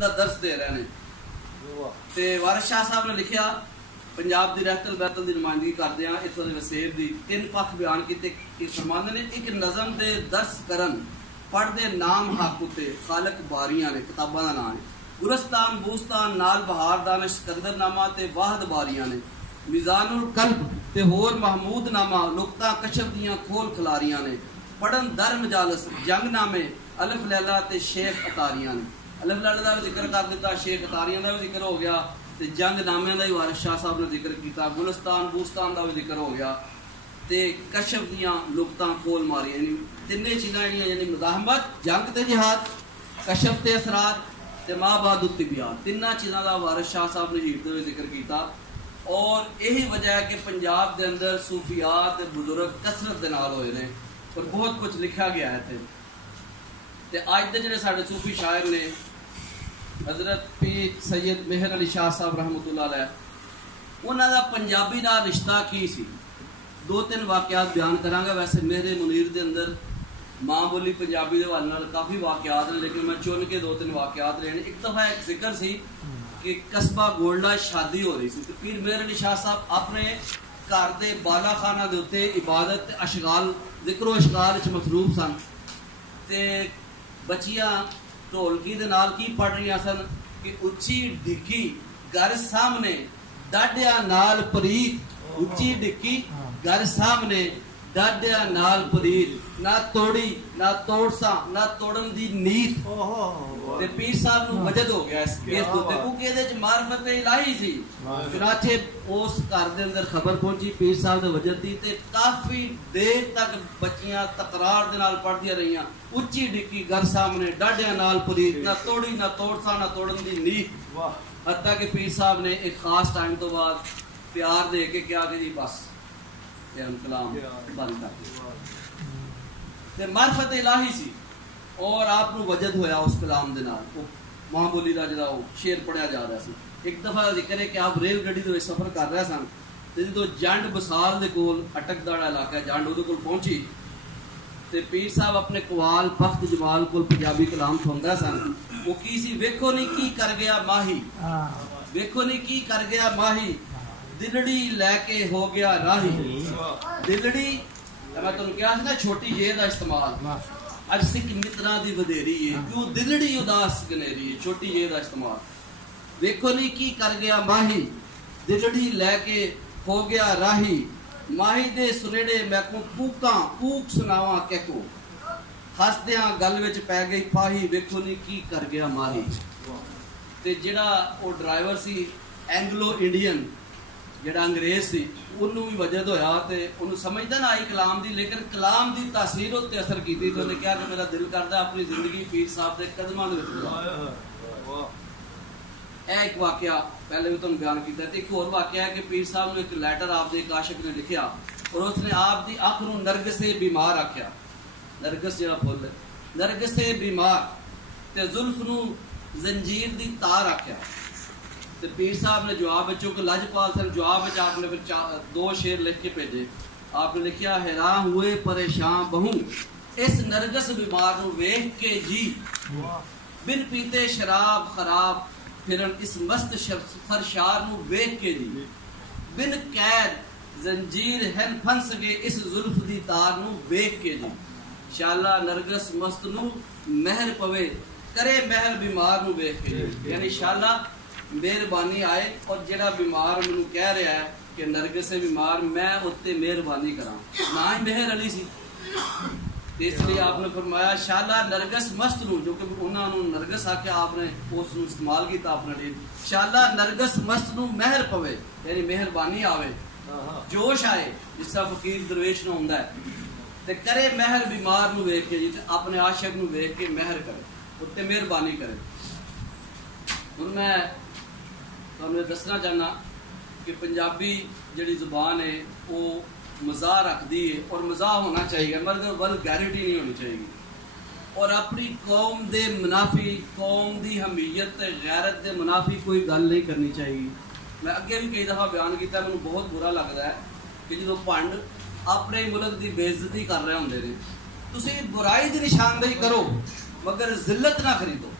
दा दर्स दे रहे हैं। ते वारिस शाह साहब ने लिखा पंजाब की रहतल बहतल की नुमाइंदगी करदे आ इत्थों दे वसेब दी तीन पक्ष बयान कीते कि फरमांदे ने एक नज़म दे दर्स करन पढ़दे नाम हक उत्ते खालक बारियां ने किताबां दा नाम है गुरस्तान बूस्तान नाल बहार दानिश सिकंदरनामा ते वाहद बारियां ने मिजानुल कल्ब ते होर महमूद नामा नुक्ता कशफ दियां खोल खलारियां ने पढ़न दर मजालस जंग नामे अलफ लैला ते शेख अतारियां ने अलफ लैला दा जिक्र कर दिता शेख अतारियां दा भी जिक्र हो गया ते जंग नामे दा भी वारिस शाह साहब ने जिक्र किया गुलस्तान बूस्तान दा भी जिक्र हो गया ते कशफ दियां नुक्ता खोल मारी यानी तिन्ने चीज़ां यानी मुदाहमत जंग ते जिहाद कशफ ते असरार ते माबाद तिबियान तिन्ना चीज़ों का वारिस शाह साहब ने हीर दे जिक्र किया और यही वजह है कि पंजाब के अंदर सूफियात बुजुर्ग कसरत के नाल होए ने और बहुत कुछ लिखा गया है ते अज दे जिहड़े साडे सूफी शायर ने हजरत पीर सैयद मेहर अली शाह साहब रहमतुल्लाह अलैह उन्हां दा पंजाबी नाल रिश्ता की सी दो तीन वाकयात बयान करांगा। वैसे मेरे मुनीर के अंदर माँ बोली पंजाबी के हवाले नाल काफ़ी वाकयात ने लेकिन मैं चुन के दो तीन वाकयात लेने। एक दफ़ा एक जिक्र सी कि कस्बा गोल्डा शादी हो रही थी। पीर मेहर अली शाह साहब अपने घर के बाला खाना के उत्ते इबादत अशगाल जिक्रो अशगाल मसरूफ सन ते बच्चियां ढोलकी दे नाल की पढ़ रही सन कि उच्ची डिग्गी घर सामने डाडिया नाल परीत उच्ची डिग्गी घर सामने डाडिया नाल परीत ना तोड़ी ना तोड़सा ना तोड़न दी नीत ते पीर साहब नु वजद हो गया इस केस दे उत्ते क्योंकि इहदे च मार्फत इलाही सी। चनाचे उस घर दे अंदर खबर पहुंची पीर साहब दे वजद दी ते काफी देर तक बच्चियां तकरार दे नाल पढ़दियां रहियां उच्ची डिक्की घर सामने डाडिया नाल परीत ना तोड़ी ना तोड़सा ना तोड़न दी नीत हत्ता कि पीर साहब ने एक खास टाइम तो बाद प्यार दे के क्या कि जी बस कलाम बंद कर मार्फत इलाही सी और आप वजद होया उस कलाम दे नाल मां बोली का जो शेर पढ़िया जा रहा सी। एक दफा जिक्र है कि आप रेलगड्डी के सफर कर रहे सन तो जो जंड बसाल दे कोल अटक दा इलाका जंड उहदे कोल पहुंची ते पीर साहब अपने कवाल बख्त जमाल कोल पंजाबी कलाम सुनदा सन वो की सी वेखो नहीं की कर गया माही वेखो नहीं की कर गया माही दिलड़ी लैके हो गया राही दिलड़ी मैं तुम क्या ना छोटी जे का इस्तेमाल अज सिख मित्रा दी वधेरी है क्यों दिलड़ी उदास गनेरी है छोटी जे का इस्तेमाल देखो नहीं की कर गया माही दिलड़ी लैके हो गया राही माही दे सुनेड़े मैं को कूका कूक सुनावा कहको हसदियां गल विच पै गई फाही वेखो नहीं की कर गया माही ते जिहड़ा वो ड्राइवर सी एंग्लो इंडियन जिहड़ा अंग्रेज सी उन्होंने भी वजद होया ते उन्होंने समझदा ना आई कलाम दी लेकिन कलाम दी तासीर उत्ते असर कीती तो उन्हें कहा कि मेरा दिल करदा अपनी जिंदगी पीर साहब दे कदमां दे विच गुजारां। एक वाकया पहले भी तुहानूं बयान कीता ते एक होर वाकया है कि पीर साहब ने एक लैटर आप दे एक आशिक ने लिखिया और उसने आप दी अख नूं नरगिसे बीमार आख्या नरगिस जिहड़ा फुल है नरगिसे बीमार ते जुल्फ नूं जंजीर दी तार आख्या ते पीर साहब ने जवाब चूंकि लजपाल सर जवाब आपने फिर दो शेर लिख के भेजे। आपने लिखा हैरान हुए परेशान बहु इस नरगस बीमार नूं वेख के जी बिन पीते शराब खराब फिरन इस मस्त सरशार नूं वेख के जी बिन कैद जंजीर हैन फंस गए इस जुल्फ दी तार नूं वेख के जी शाला नरगस मस्त नूं महर पवे करे महर बीमार नूं वेख के जी यानी शाला मेहरबानी आए और जिहड़ा बीमार मैनू कह रहा है कि नरगिस से बीमार मैं उत्ते मेहरबानी करा ना ही मेहर अली सी इसलिए आपने फरमाया शाला नरगिस मस्त नू जो कि उन्होंने नरगिस आख्या आपने उस इस्तेमाल किया अपने लिए शाला नरगिस मस्त नू महर पवे यानी मेहरबानी आवे जोश आए जिस तरह फकीर दरवेश नू हुंदा है ते करे महर बीमार नू वेख के जी ते अपने आशिक नू वेख के महर करे उत्ते मेहरबानी करे। हुण मैं तुहानूं दसना चाहना कि पंजाबी जिहड़ी जुबान है वो मज़ाह रखती है और मज़ाह होना चाहिए मगर वल्गैरिटी नहीं होनी चाहिए और अपनी कौम दे मुनाफी कौम दी हमीयत गैरत दे मुनाफी कोई गल नहीं करनी चाहिए। मैं अगे भी कई दफ़ा बयान किया मैनूं बहुत बुरा लगता है कि जो भंड अपने मुल्क की बेइज्जती कर रहे होंदे ने तुसीं बुराई की निशानदेही करो मगर जिल्लत ना खरीदो।